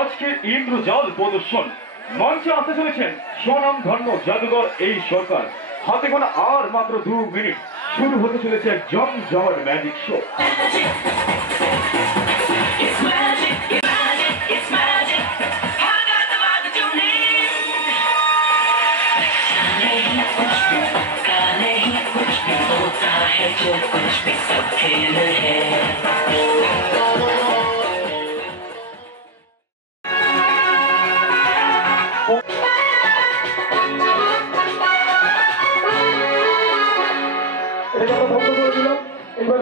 আজকে ইন্দ্রজাল প্রদর্শন মঞ্চে আসতে চলেছেন স্বনাম ধন্য জাদুঘর এই সরকার। হাতে গোনা আর মাত্র 2 মিনিট শুরু হতে চলেছে জমজমাট ম্যাজিক শো। जो कुछ भी सब खेल है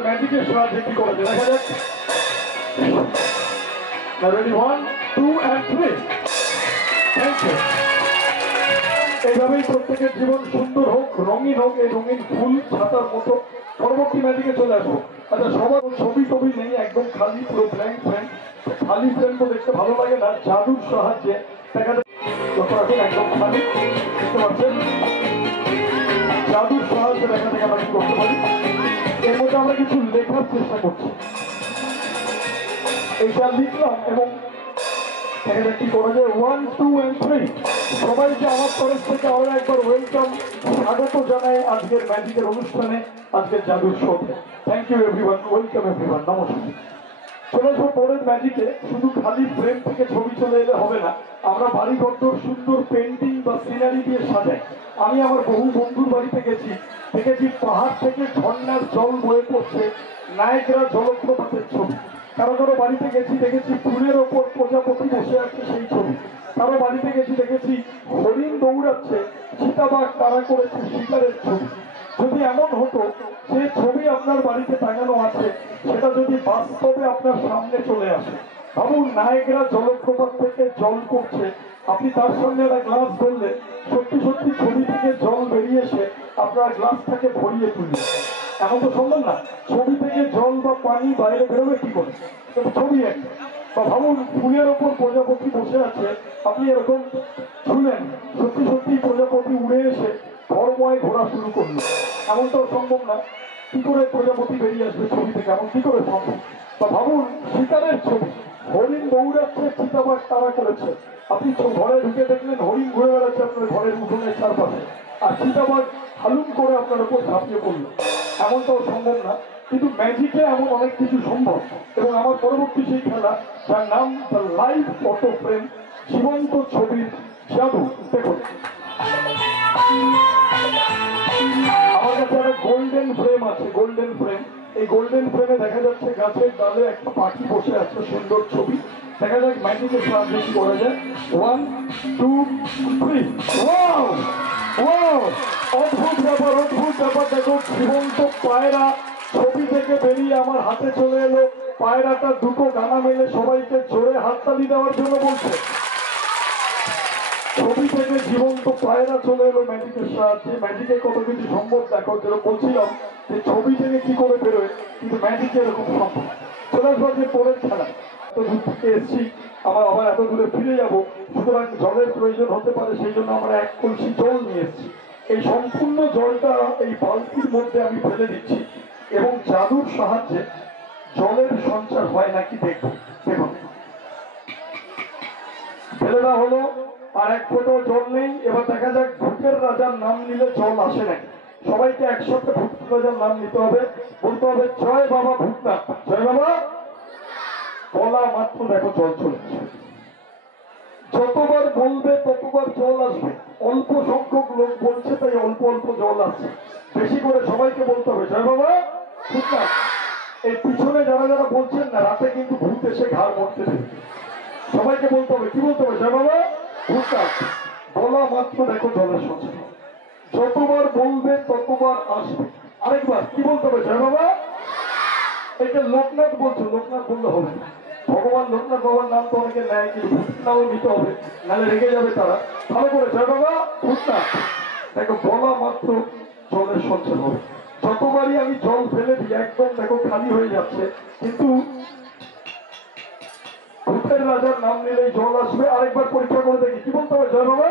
ম্যাজিকের সাহায্যে কি করে দেখা যাক। Ready 1 2 and 3। Thank you. এইভাবেই প্রত্যেকের জীবন সুন্দর হোক, রঙিন হোক, এই রঙিন ফুল ছাতার মতো। পরবর্তী ম্যাজিকে চলে আসবো। আচ্ছা, সবার ছবি টবি নেই, একদম খালি, পুরো ব্ল্যাঙ্ক ফ্রেম। খালি ফ্রেম তো দেখতে ভালো লাগে না, জাদুর সাহায্যে দেখা যায় একদম খালি, দেখতে পাচ্ছেন জাদুর সাহায্যে দেখা থেকে আমরা কি করতে পারি। এর মধ্যে আমরা কিছু লেখার চেষ্টা করছি। এইটা লিখলাম এবং দেখা কি করা যায় 1 2 and 3। সবাইকে আমার তরফ থেকে আরো একবার ওয়েলকাম, স্বাগত জানাই আজকের ম্যাজিকের অনুষ্ঠানে, আজকের জাদুর শোতে। Thank you everyone, welcome everyone, নমস্কার। চলে আসবো পরের ম্যাজিকে। শুধু খালি ফ্রেম থেকে ছবি চলে এলে হবে না, আমরা বাড়ি ঘর সুন্দর পেন্টিং বা সিনারি দিয়ে সাজাই। আমি আমার বহু বন্ধুর বাড়িতে গেছি, দেখেছি পাহাড় থেকে ঝর্ণার জল বয়ে পড়ছে, নায়করা জলপ্রপাতের ছবি। কারো কারো বাড়িতে গেছি, দেখেছি ফুলের ওপর প্রজাপতি বসে আছে সেই ছবি। কারো বাড়িতে গেছি, দেখেছি হরিণ দৌড়াচ্ছে, চিতাবাঘ তাড়া করেছে শিকারের ছবি। যদি এমন হতো যে ছবি আপনার বাড়িতে টাঙানো আছে সেটা যদি বাস্তবে আপনার সামনে চলে আসে, ভাবুন নায়করা জলপ্রপাত থেকে জল করছে, আপনি তার সামনে একটা গ্লাস ধরলে সত্যি সত্যি ছবি থেকে জল বেরিয়ে এসে আপনার গ্লাসটাকে ভরিয়ে তুলবে। এমন তো সম্ভব না। ছবি থেকে জল বা পানি বাইরে বেরোবে কি করে? ছবি একটা। বা ভাবুন ফুলের ওপর প্রজাপতি বসে আছে, আপনি এরকম শুনলেন, সত্যি সত্যি প্রজাপতি উড়ে এসে ধর্ময় ঘোরা শুরু করলো। এমনটাও সম্ভব না। কি করে প্রজাপতি বেরিয়ে আসবে ছবি থেকে, এমন কি করে সম্ভব? বা ভাবুন শিকারের ছবি, হরিণ দৌড়াচ্ছে, চিতাবাঘ তাড়া করেছে, আপনি ঘরে ঢুকে দেখলেন হরিণ ঘুরে বেড়াচ্ছে আপনার ঘরের উঠোনের চারপাশে, আর চিতাবাঘ হালুম করে আপনার উপর ঝাঁপিয়ে পড়লো। এমনটাও সম্ভব না। কিন্তু ম্যাজিকে এমন অনেক কিছু সম্ভব। এবং আমার পরবর্তী সেই খেলা, যার নাম দ্য লাইভ ফটো ফ্রেম, জীবন্ত ছবির জাদু। দেখুন আমার কাছে একটা গোল্ডেন ফ্রেম আছে, গোল্ডেন ফ্রেম। এই গোল্ডেন ফ্রেমে দেখা যাচ্ছে গাছের ডালে একটা পাখি বসে আছে, সুন্দর ছবি। দেখা যাক ম্যাজিকের সাহায্যে কি করা যায়। 1 2 3। ওয়াও ওয়াও, অদ্ভুত ব্যাপার, অদ্ভুত ব্যাপার। দেখো জীবন্ত পায়রা ছবি থেকে বেরিয়ে আমার হাতে চলে এলো। পায়রাটা দুটো ডানা মেলে সবাইকে জোরে হাততালি দেওয়ার জন্য বলছে। ছবি থেকে জীবন্ত পায়রা চলে এলো ম্যাজিকের সাহায্যে। ম্যাজিকে কত কিছু সম্ভব। দেখো যেরকম বলছিলাম যে ছবি থেকে কি করে বেরোয়, কিন্তু ম্যাজিকে এরকম সম্ভব। চলে আসবো যে পরের খেলা। এত দূর থেকে এসছি, আবার এত দূরে ফিরে যাবো, সুতরাং জলের প্রয়োজন হতে পারে, সেই জন্য আমরা 1 কলসি জল নিয়ে এসছি। এই সম্পূর্ণ জলটা এই বালতির মধ্যে আমি ফেলে দিচ্ছি এবং জাদুর সাহায্যে জলের সঞ্চার হয় নাকি দেখবো। দেখুন ফেলে দেওয়া হলো, আর 1 ফোঁটাও জল নেই। এবার দেখা যাক ভূতের রাজার নাম নিলে জল আসে নাকি। সবাইকে একসাথে ভূতের রাজার নাম নিতে হবে, বলতে হবে জয় বাবা ভূতনাথ, জয় বাবা। বলা মাত্র দেখো জল চলে আসবে। যতবার বলবে ততবার জল আসবে। অল্প সংখ্যক লোক বলছে তাই অল্প অল্প জল আসছে। বেশি করে সবাইকে বলতে হবে জয় বাবা ভূতনাথ। এই পিছনে যারা যারা বলছেন না, রাতে কিন্তু ভূত এসে ঘাড় মরতে দেবে। সবাইকে বলতে হবে, কি বলতে হবে? জয় বাবা ভূতনাথ। বলা মাত্র দেখো জলের সঞ্চার। যতবার বলবে ততবার আসবে। আরেকবার কি বলতে হবে? জয় বাবা। এটা লোকনাথ বলছো, লোকনাথ বললে হবে না। ভগবান লোকনাথ বাবার নাম তো অনেকে নেয়, কিন্তু ভূতের নামও নিতে হবে, নাহলে রেগে যাবে তারা। ভালো করে জয় বাবা ভূতনাথ। দেখো বলা মাত্র জলের সঞ্চার হবে। যতবারই আমি জল ফেলে দিই একদম দেখো খালি হয়ে যাচ্ছে, কিন্তু ভূতের রাজার নাম নিলেই জল আসবে। আরেকবার পরীক্ষা করে দেখি, কি বলতে হবে? জয় বাবা।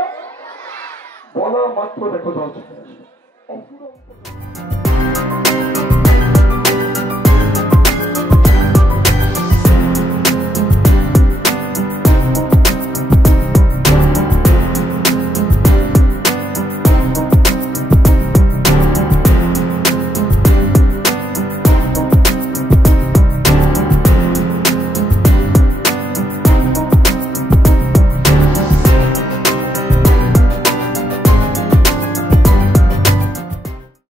বলা মাত্র দেখো জল চলে আসবে।